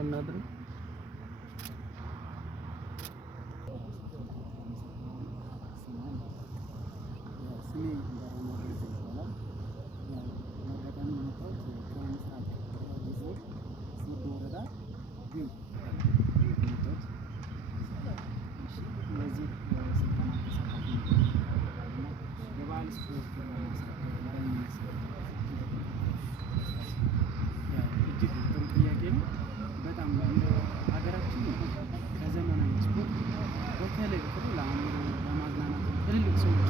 እናድርግ። ሀገራችን ከዘመናዊ ስፖርት በተለይ ለአእምሮ ለማዝናናት ትልልቅ ሰዎች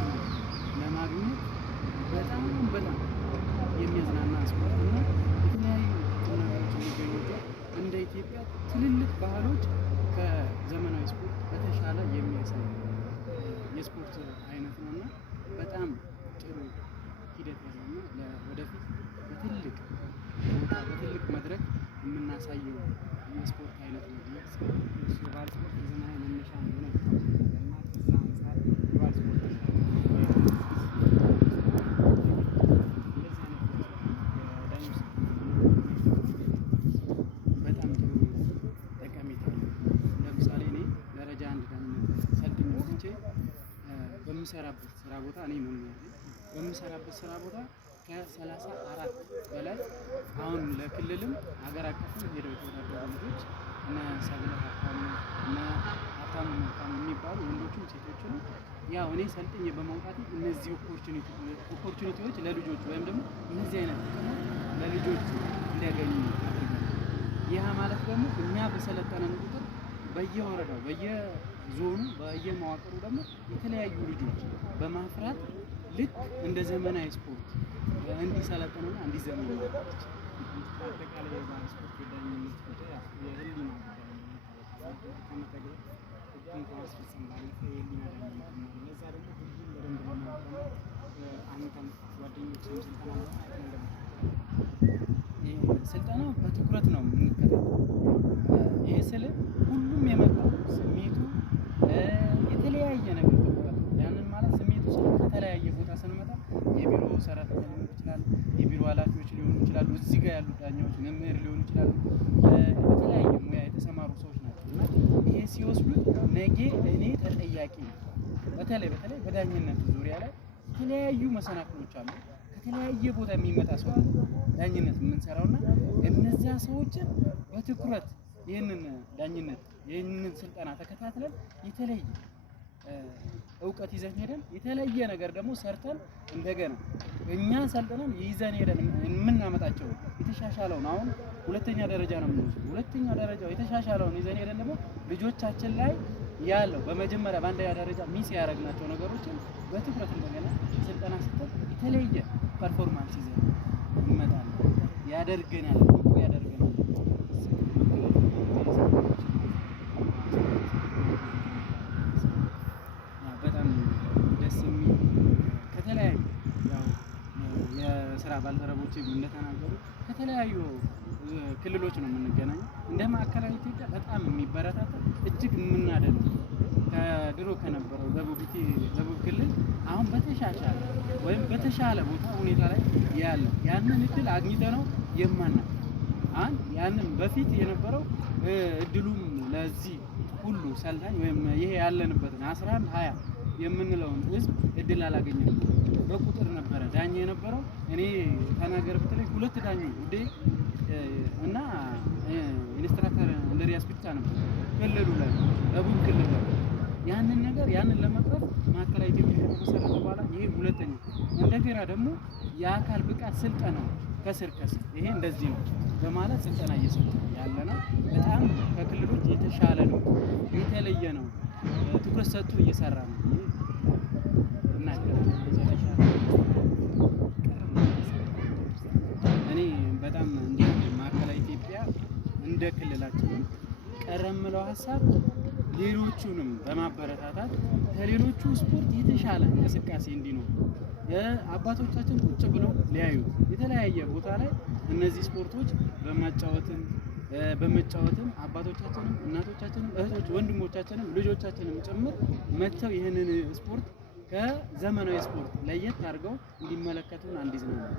ለማግኘት በጣም የሚያዝናና ስፖርት እና የተለያዩ ነገሮች የሚገኙበት እንደ ኢትዮጵያ ትልልቅ ባህሎች ከዘመናዊ ስፖርት በተሻለ የሚያሳይ የስፖርት አይነት ነው እና በጣም ጥሩ ሂደት ያለውና ለወደፊት በትልቅ ቦታ በትልቅ መድረክ የምናሳየው የስፖርት አይነት ነው። የባህል ስፖርት የዘመናዊ መነሻ ነው እና ከዛ አንፃር የባህል ስፖርት በጣም ጥሩ ጠቀሜታ አለው። ለምሳሌ እኔ ደረጃ አንድ ዳኝነት ሰልጥኜ ወጥቼ በምሰራበት ስራ ቦታ እኔ መምህር ነኝ። በምሰራበት ስራ ቦታ ከ34 በላይ አሁን ለክልልም ሀገር አቀፍም ሄደው የተወዳደሩ ልጆች እነ ሰብለ ሀብታሙ እነ ሀብታሙ መልካሙ የሚባሉ ወንዶችም ሴቶችም ያው እኔ ሰልጥኜ በመውጣት እነዚህ ኦፖርቹኒቲዎች ለልጆች ወይም ደግሞ እነዚህ አይነት ለልጆች እንዲያገኙ አድርገናል። ይህ ማለት ደግሞ እኛ በሰለጠነን ቁጥር በየወረዳው በየዞኑ በየመዋቅሩ ደግሞ የተለያዩ ልጆች በማፍራት ልክ እንደ ዘመናዊ ስፖርት እንዲሰለጥኑና እንዲዘምኑ ያደርጋል። አጠቃላይ የባህል ስፖርት የዳኝነት ጉዳይ የህሊና ከመተግበር ህግን ከማስፈጸም ባለፈ የህሊና ዳኝነት ነው። ለዛ ደግሞ ሁሉም በደንብ ለማወቅ አንተም ጓደኞችም ስልጠና በትኩረት ነው የምንከታተለው። ይሄ ስል ሁሉም የመጣው ስሜቱ የተለያየ ነገር ተቆጣጥ ያንን ማለት ስሜቱ ከተለያየ ቦታ ስንመጣ የቢሮ ሰራተኛ ሊሆን ይችላል፣ የቢሮ ኃላፊዎች ሊሆኑ ይችላሉ፣ እዚህ ጋር ያሉ ዳኛዎች መምህር ሊሆኑ ይችላሉ፣ በተለያየ ሙያ የተሰማሩ ሰዎች ናቸው እና ይሄ ሲወስዱት ነገ እኔ ተጠያቂ ነው። በተለይ በዳኝነት ዙሪያ ላይ የተለያዩ መሰናክሎች አሉ። ከተለያየ ቦታ የሚመጣ ሰው አለ ዳኝነት የምንሰራውና እነዛ ሰዎችን በትኩረት ይህንን ዳኝነት ይህንን ስልጠና ተከታትለን የተለየ እውቀት ይዘን ሄደን የተለየ ነገር ደግሞ ሰርተን እንደገና እኛ ሰልጥነን ይዘን ሄደን የምናመጣቸው የተሻሻለውን አሁን ሁለተኛ ደረጃ ነው የምንወስደው። ሁለተኛ ደረጃው የተሻሻለውን ይዘን ሄደን ደግሞ ልጆቻችን ላይ ያለው በመጀመሪያ በአንደኛ ደረጃ ሚስ ያደረግናቸው ነገሮችን በትኩረት እንደገና ስልጠና ስትል የተለየ ፐርፎርማንስ ይዘን እንመጣለን። ያደርገናል ብቁ ያደርገናል። በጣም ደስ የሚል ከተለያዩ ያው የስራ ባልደረቦችም እንደተናገሩ ከተለያዩ ክልሎች ነው የምንገናኘው። እንደ ማዕከላዊ ኢትዮጵያ በጣም የሚበረታታ እጅግ የምናደንቅ ከድሮ ከነበረው ደቡብ ክልል አሁን በተሻሻለ ወይም በተሻለ ቦታ ሁኔታ ላይ ያለ ያንን እድል አግኝተነው የማናውቅ ያንን በፊት የነበረው እድሉም ለዚህ ሁሉ ሰልጣኝ ወይም ይሄ ያለንበትን 11 20 የምንለውን ህዝብ እድል አላገኘንም። በቁጥር ነበረ ዳኛ የነበረው እኔ ተናገር ብትለኝ 2 ዳኞች ውዴ እና ኢንስትራክተር እንድሪያስ ብቻ ነበር ክልሉ ላይ ደቡብ ክልል ላይ። ያንን ለመቅረፍ ማዕከላዊ ኢትዮጵያ ከተመሰረተ በኋላ ይሄ ሁለተኛ እንደገና ደግሞ የአካል ብቃት ስልጠና ከስር ይሄ እንደዚህ ነው በማለት ስልጠና እየሰጠ ያለና በጣም ከክልሎች የተሻለ ነው፣ የተለየ ነው፣ ትኩረት ሰጥቶ እየሰራ ነው እና እኔ በጣም እንደ ማዕከላዊ ኢትዮጵያ እንደ ክልላችን ቀረምለው ሀሳብ ሌሎቹንም በማበረታታት ከሌሎቹ ስፖርት የተሻለ እንቅስቃሴ እንዲኖር አባቶቻችን ቁጭ ብለው ሊያዩ የተለያየ ቦታ ላይ እነዚህ ስፖርቶች በመጫወትም አባቶቻችንም እናቶቻችንም እህቶች ወንድሞቻችንም ልጆቻችንም ጭምር መጥተው ይህንን ስፖርት ከዘመናዊ ስፖርት ለየት አድርገው እንዲመለከቱን እንዲዝናኑ